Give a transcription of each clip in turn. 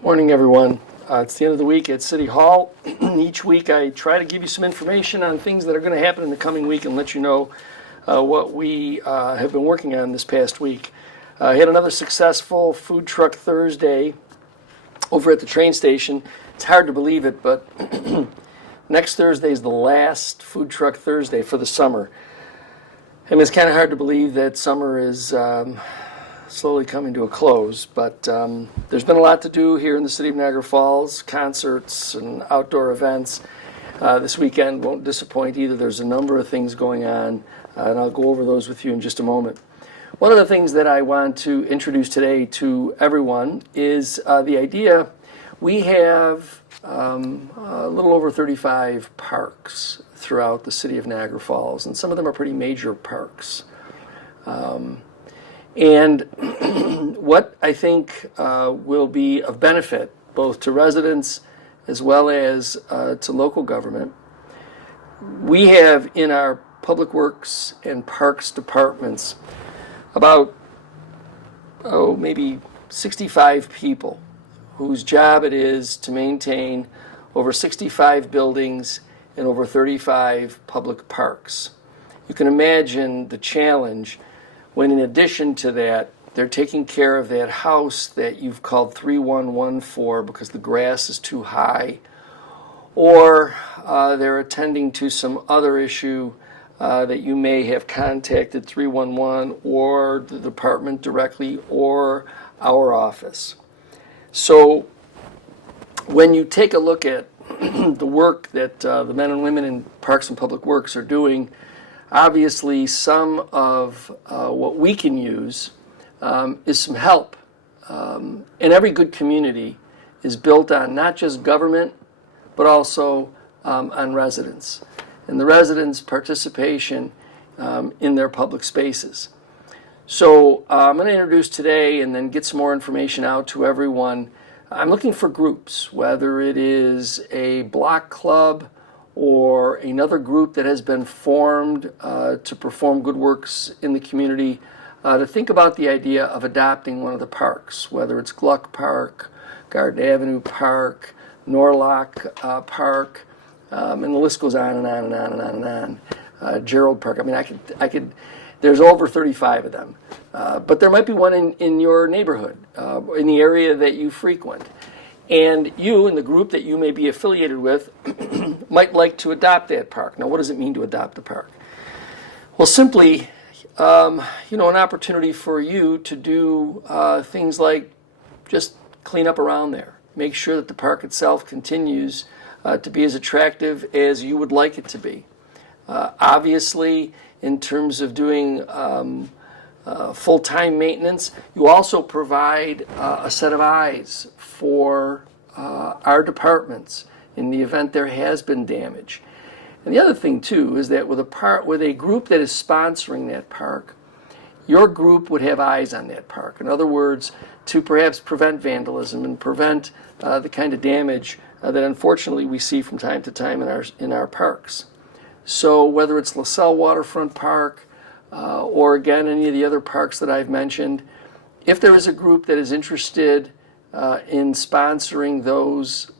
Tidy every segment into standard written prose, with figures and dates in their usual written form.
Morning, everyone. It's the end of the week at City Hall. Each week I try to give you some information on things that are going to happen in the coming week and let you know what we have been working on this past week. I had another successful Food Truck Thursday over at the train station. It's hard to believe it, but next Thursday is the last Food Truck Thursday for the summer. I mean, it's kind of hard to believe that summer is slowly coming to a close, but there's been a lot to do here in the city of Niagara Falls, concerts and outdoor events. This weekend won't disappoint either. There's a number of things going on, and I'll go over those with you in just a moment. One of the things that I want to introduce today to everyone is the idea we have a little over 35 parks throughout the city of Niagara Falls, and some of them are pretty major parks. And what I think will be of benefit both to residents as well as to local government, we have in our Public Works and Parks departments about, maybe 65 people whose job it is to maintain over 65 buildings and over 35 public parks. You can imagine the challenge when in addition to that, they're taking care of that house that you've called 311 for because the grass is too high, or they're attending to some other issue that you may have contacted 311 or the department directly or our office. So when you take a look at the work that the men and women in Parks and Public Works are doing, obviously some of what we can use is some help. And every good community is built on not just government, but also on residents, and the residents' participation in their public spaces. So I'm going to introduce today and then get some more information out to everyone. I'm looking for groups, whether it is a block club or another group that has been formed to perform good works in the community, to think about the idea of adopting one of the parks, whether it's Gluck Park, Garden Avenue Park, Norlock Park, and the list goes on and on and on and on and on. Gerald Park. I mean, I could. There's over 35 of them, but there might be one in your neighborhood, in the area that you frequent. And you and the group that you may be affiliated with might like to adopt that park. Now, what does it mean to adopt a park? Well, simply, an opportunity for you to do things like just clean up around there. Make sure that the park itself continues to be as attractive as you would like it to be. Obviously, in terms of doing full-time maintenance, you also provide a set of eyes for our departments in the event there has been damage. And the other thing too is that with a group that is sponsoring that park, your group would have eyes on that park. In other words, to perhaps prevent vandalism and prevent the kind of damage that unfortunately we see from time to time in our parks. So whether it's LaSalle Waterfront Park or again any of the other parks that I've mentioned, if there is a group that is interested in sponsoring those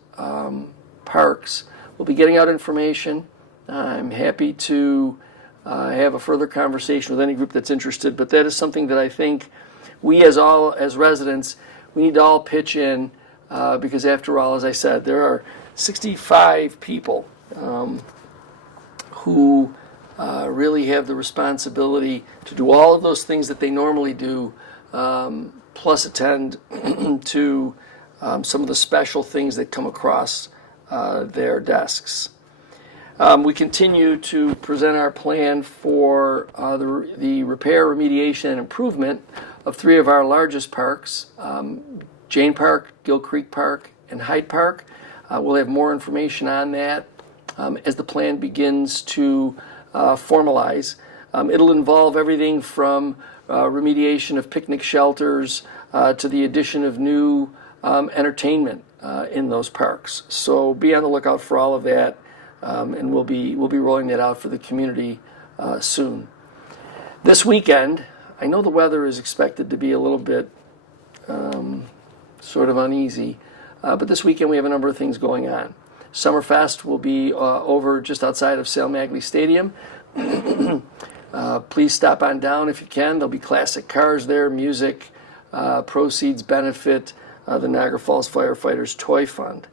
parks, we'll be getting out information. I'm happy to have a further conversation with any group that's interested, but that is something that I think we as residents, we need to all pitch in because after all, as I said, there are 65 people who really have the responsibility to do all of those things that they normally do, plus attend to some of the special things that come across their desks. We continue to present our plan for the repair, remediation, and improvement of three of our largest parks, Jane Park, Gill Creek Park, and Hyde Park. We'll have more information on that as the plan begins to formalize. It'll involve everything from remediation of picnic shelters to the addition of new entertainment in those parks. So be on the lookout for all of that, and we'll be rolling that out for the community soon. This weekend, I know the weather is expected to be a little bit sort of uneasy, But this weekend we have a number of things going on. Summerfest will be over just outside of Sale Magley Stadium. Please stop on down if you can. There'll be classic cars there, music, proceeds benefit the Niagara Falls Firefighters Toy Fund.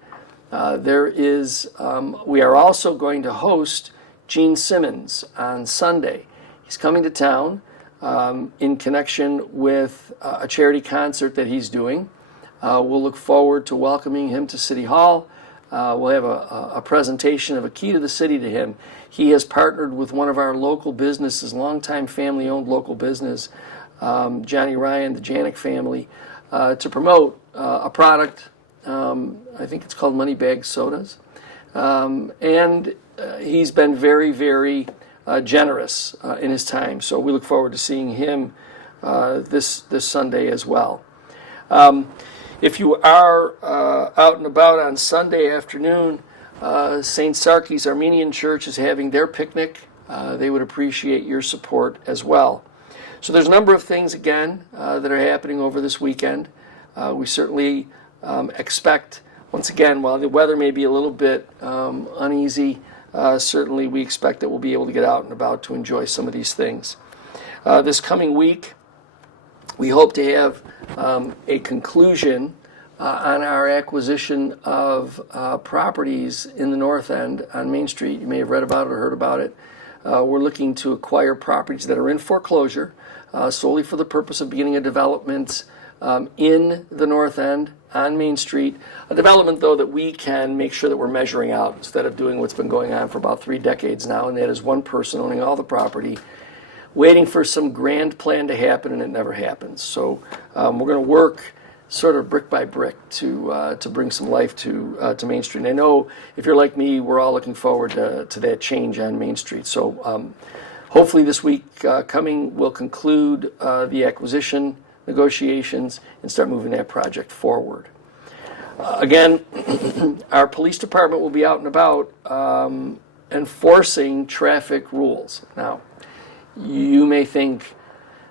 We are also going to host Gene Simmons on Sunday. He's coming to town in connection with a charity concert that he's doing. We'll look forward to welcoming him to City Hall. We'll have a presentation of a key to the city to him. He has partnered with one of our local businesses, longtime family-owned local business, Johnny Ryan, the Janik family, to promote a product. I think it's called Money Bag Sodas. And he's been very, very generous in his time. So we look forward to seeing him this Sunday as well. If you are out and about on Sunday afternoon, St. Sarki's Armenian Church is having their picnic. They would appreciate your support as well. So there's a number of things, again, that are happening over this weekend. We certainly expect, once again, while the weather may be a little bit uneasy, certainly we expect that we'll be able to get out and about to enjoy some of these things. This coming week, we hope to have a conclusion on our acquisition of properties in the North End on Main Street. You may have read about it or heard about it. We're looking to acquire properties that are in foreclosure solely for the purpose of beginning a development in the North End on Main Street. A development, though, that we can make sure that we're measuring out instead of doing what's been going on for about 3 decades now, and that is one person owning all the property, waiting for some grand plan to happen, and it never happens. So we're going to work sort of brick by brick to bring some life to Main Street. And I know if you're like me, we're all looking forward to that change on Main Street. So hopefully this week coming, we'll conclude the acquisition negotiations and start moving that project forward. Again, our police department will be out and about enforcing traffic rules. Now, you may think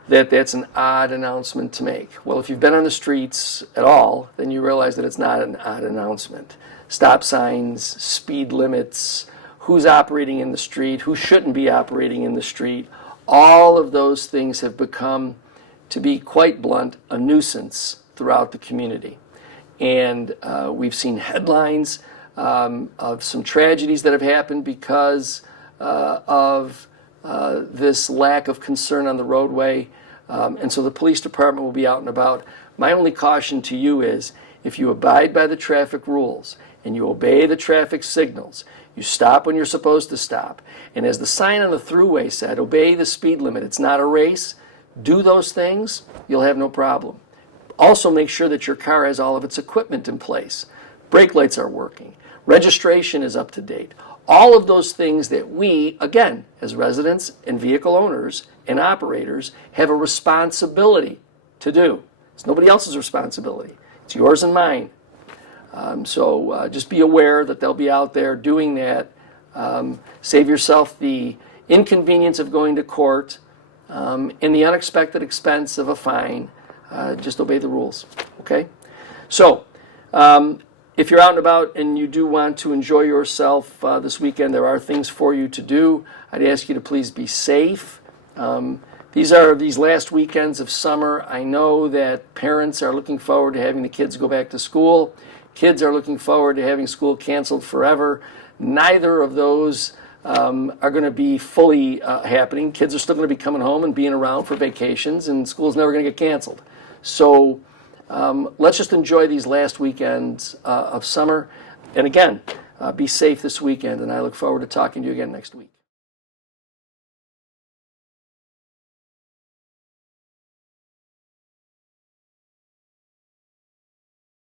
that that's an odd announcement to make. Well, if you've been on the streets at all, then you realize that it's not an odd announcement. Stop signs, speed limits, who's operating in the street, who shouldn't be operating in the street, all of those things have become, to be quite blunt, a nuisance throughout the community. And we've seen headlines of some tragedies that have happened because of this lack of concern on the roadway. And so the police department will be out and about. My only caution to you is if you abide by the traffic rules and you obey the traffic signals, you stop when you're supposed to stop. And as the sign on the thruway said, obey the speed limit. It's not a race. Do those things, you'll have no problem. Also make sure that your car has all of its equipment in place. Brake lights are working. Registration is up to date. All of those things that we, again, as residents and vehicle owners and operators, have a responsibility to do. It's nobody else's responsibility. It's yours and mine. So just be aware that they'll be out there doing that. Save yourself the inconvenience of going to court and the unexpected expense of a fine. Just obey the rules, okay? So, if you're out and about and you do want to enjoy yourself this weekend, there are things for you to do. I'd ask you to please be safe. These are these last weekends of summer. I know that parents are looking forward to having the kids go back to school. Kids are looking forward to having school canceled forever. Neither of those are going to be fully happening. Kids are still going to be coming home and being around for vacations, and school's never going to get canceled. So let's just enjoy these last weekends of summer. And again, be safe this weekend, and I look forward to talking to you again next week.